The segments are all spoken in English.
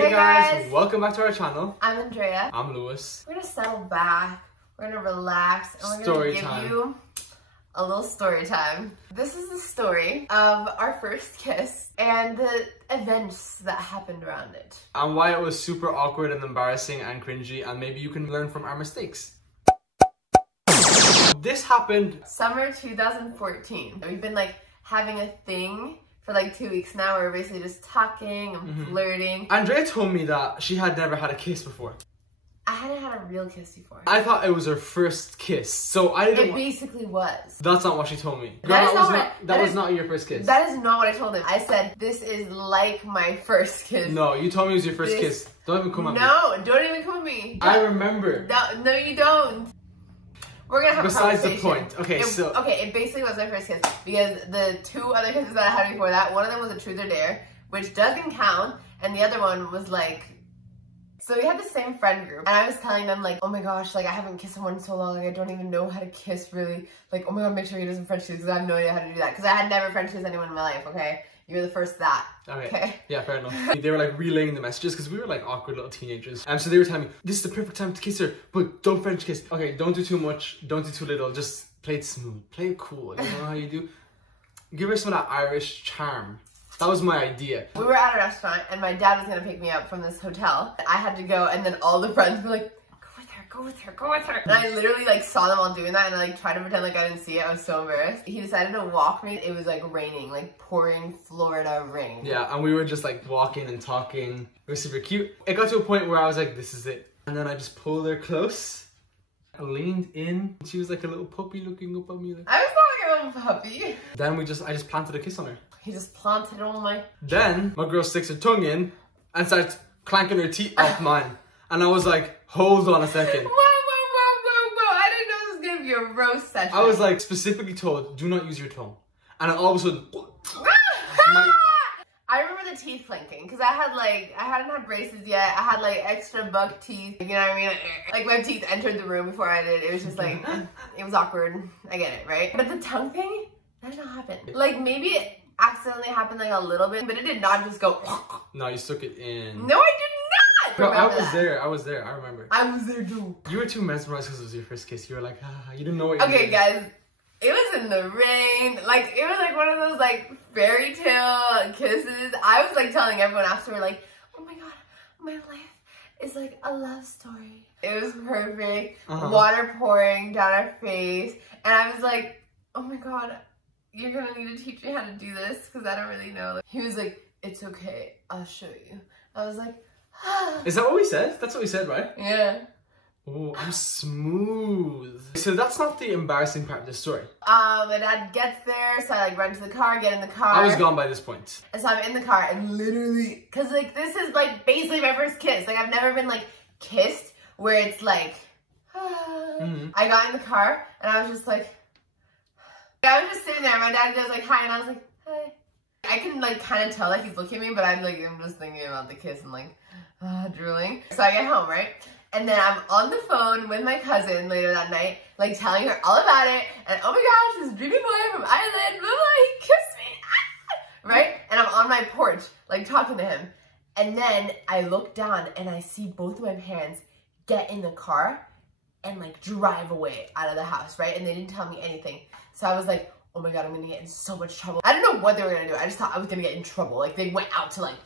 Hey guys, welcome back to our channel. I'm Andrea. I'm Lewis. We're gonna settle back, we're gonna relax, and we're gonna give you a little story time. This is the story of our first kiss and the events that happened around it. And why it was super awkward and embarrassing and cringy, and maybe you can learn from our mistakes. This happened summer 2014. We've been like having a thing for like 2 weeks now. We're basically just talking and flirting. Andrea told me that she had never had a kiss before. I hadn't had a real kiss before. I thought it was her first kiss, so I didn't. It basically was. That's not what she told me. That was not your first kiss. That is not what I told him. I said, this is like my first kiss. No, you told me it was your first kiss. Don't even come at me. No, don't even come at me. I remember. No, you don't. We're gonna have Besides a the point. Okay, it basically was my first kiss because the two other kisses that I had before that, one of them was a truth or dare, which doesn't count, and the other one was like. So we had the same friend group, and I was telling them like, oh my gosh, like I haven't kissed someone in so long, like I don't even know how to kiss really. Like, oh my god, make sure he doesn't French kiss because I have no idea how to do that. Because I had never French kissed anyone in my life, okay? You're the first that. Okay. Yeah, fair enough. They were like relaying the messages because we were like awkward little teenagers. And so they were telling me, this is the perfect time to kiss her, but don't French kiss. Okay, don't do too much, don't do too little, just play it smooth, play it cool. You know how you do? Give her some of that Irish charm. That was my idea. We were at a restaurant and my dad was gonna pick me up from this hotel. I had to go and then all the friends were like, go with her, go with her, go with her. And I literally like saw them all doing that and I like tried to pretend like I didn't see it. I was so embarrassed. He decided to walk me. It was like raining, like pouring Florida rain. Yeah, and we were just like walking and talking. It was super cute. It got to a point where I was like, this is it. And then I just pulled her close. I leaned in. She was like a little puppy looking up at me. Like, I was not like a little puppy. Then I just planted a kiss on her. He just planted it on my... Then, my girl sticks her tongue in and starts clanking her teeth off mine. And I was like, hold on a second. Whoa. I didn't know this was going to be a roast session. I was like specifically told, do not use your tongue. And then all of a sudden... I remember the teeth clanking because I hadn't had braces yet. I had like extra buck teeth. You know what I mean? Like my teeth entered the room before I did. It was just like, it was awkward. I get it, right? But the tongue thing, that did not happen. Like maybe it accidentally happened like a little bit, but it did not just go. No, you stuck it in. No, I did not. Bro, I was there, I remember. I was there too. You were too mesmerized because it was your first kiss. You were like, you didn't know what you were doing. Guys, it was in the rain. Like, it was like one of those like fairy tale kisses. I was like telling everyone after, like, oh my god, my life is like a love story. It was perfect. Water pouring down our face. And I was like, oh my god, you're gonna need to teach me how to do this because I don't really know. He was like, it's okay, I'll show you. I was like, ah. Is that what we said? That's what we said, right? Yeah. Oh, I'm smooth. So that's not the embarrassing part of the story. My dad gets there, so I like run to the car, get in the car. I was gone by this point. And so I'm in the car and literally, cause like this is like basically my first kiss. Like I've never been like kissed where it's like, I got in the car and I was just like, I was just sitting there. My dad goes like, hi, and I was like, hi. I can like kind of tell that he's looking at me, but I'm just thinking about the kiss and like, drooling. So I get home, right? And then I'm on the phone with my cousin later that night, like telling her all about it. And oh my gosh, this dreamy boy from Ireland, blah, blah, he kissed me, right? And I'm on my porch, like talking to him. And then I look down and I see both of my parents get in the car and like drive away out of the house, right? And they didn't tell me anything. So I was like, oh my god, I'm gonna get in so much trouble. I don't know what they were gonna do. I just thought I was gonna get in trouble. Like they went out to like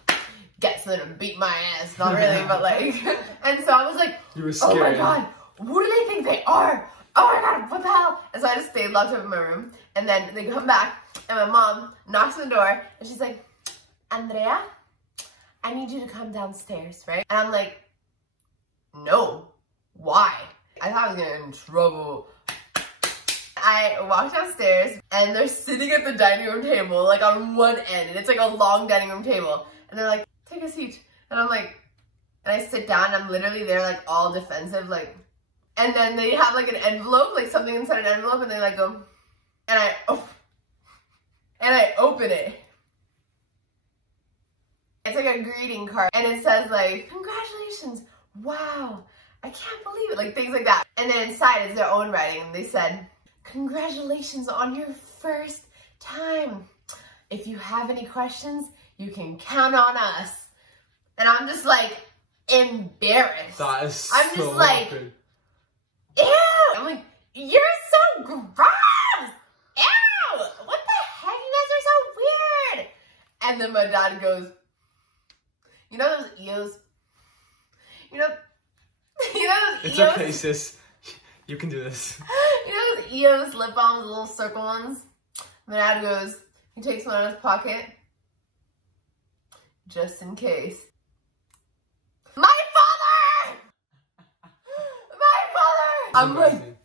get something and beat my ass. Not really, but like, and so I was like, you were scared. Oh my god, who do they think they are? Oh my god, what the hell? And so I just stayed locked up in my room. And then they come back and my mom knocks on the door and she's like, Andrea, I need you to come downstairs, right? And I'm like, no, why? I thought I was getting in trouble. I walked downstairs and they're sitting at the dining room table, like on one end, and it's like a long dining room table. And they're like, take a seat. And I'm like, and I sit down and I'm literally there like all defensive, like, and then they have like an envelope, like something inside an envelope, and they like go, and I open it. It's like a greeting card and it says like, congratulations, wow, I can't believe it, like things like that. And then inside is their own writing. They said, congratulations on your first time. If you have any questions, you can count on us. And I'm just like embarrassed. That is I'm so just like, awkward. ew. I'm like, you're so gross. Ew. What the heck? You guys are so weird. And then my dad goes, you know those EOs? You know those It's EOs? okay, sis. You can do this. You know those EOS lip balms, the little circle ones? My dad goes, he takes one out of his pocket. Just in case. My father! My father! I'm like,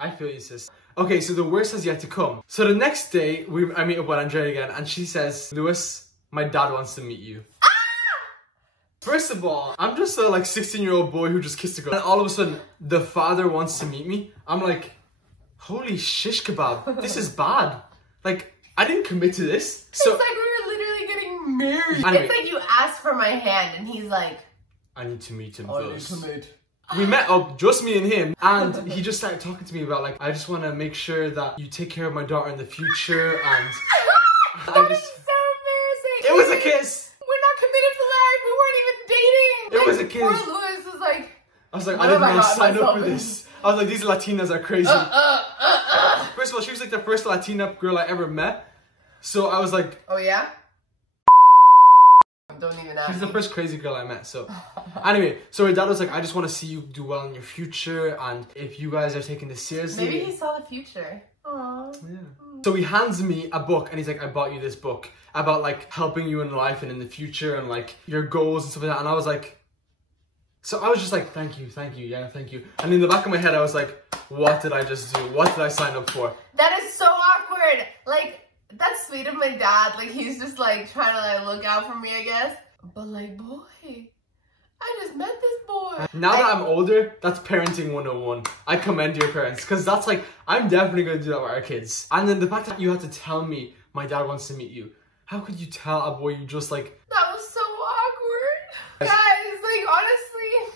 I feel you, sis. Okay, so the worst has yet to come. So the next day, I meet up with Andrea again, and she says, Lewis, my dad wants to meet you. First of all, I'm just a like 16-year-old boy who just kissed a girl. And all of a sudden, the father wants to meet me. I'm like, holy shish kebab, this is bad. Like, I didn't commit to this. So it's like we were literally getting married. Anyway, it's like you asked for my hand and he's like, I need to meet him I need first. to meet. We met up, just me and him, and he just started talking to me about like, I just want to make sure that you take care of my daughter in the future, and That is so embarrassing. It was a kiss. We're not committed for life. We weren't even dating. It was a kiss. Poor Lewis was like, I was like, what I did have I not gotten sign up myself for in? this. I was like, these Latinas are crazy. First of all, she was like the first Latina girl I ever met. So I was like, oh yeah? Don't even ask she's the me. first crazy girl I met. So anyway, so her dad was like, I just want to see you do well in your future, and if you guys are taking this seriously. Maybe he saw the future. Aww. Yeah. So he hands me a book, and he's like, I bought you this book about like helping you in life and in the future and like your goals and stuff like that. And I was like, so I was just like, thank you, yeah, thank you. And in the back of my head, I was like, what did I just do? What did I sign up for? That is so awkward. Like, that's sweet of my dad. Like, he's just like trying to like look out for me, I guess. But like, boy, I just met this boy. Now that I'm older, that's parenting 101. I commend your parents, because that's like, I'm definitely going to do that with our kids. And then the fact that you had to tell me my dad wants to meet you. How could you tell a boy you just like... That was so awkward. Guys, like, honestly,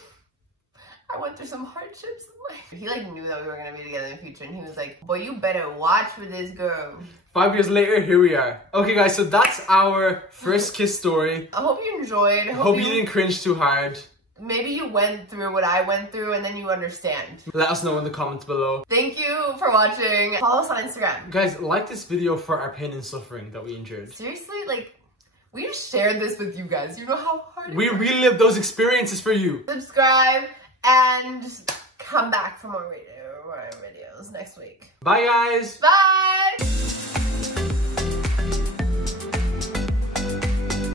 I went through some hardships in life. He like knew that we were going to be together in the future, and he was like, boy, you better watch for this girl. 5 years later, here we are. Okay guys, so that's our first kiss story. I hope you enjoyed. Hope you didn't cringe too hard. Maybe you went through what I went through and then you understand. Let us know in the comments below. Thank you for watching. Follow us on Instagram. Guys, like this video for our pain and suffering that we endured. Seriously, like, we just shared this with you guys. You know how hard it We is. relived those experiences for you. Subscribe and just come back for more videos next week. Bye guys. Bye!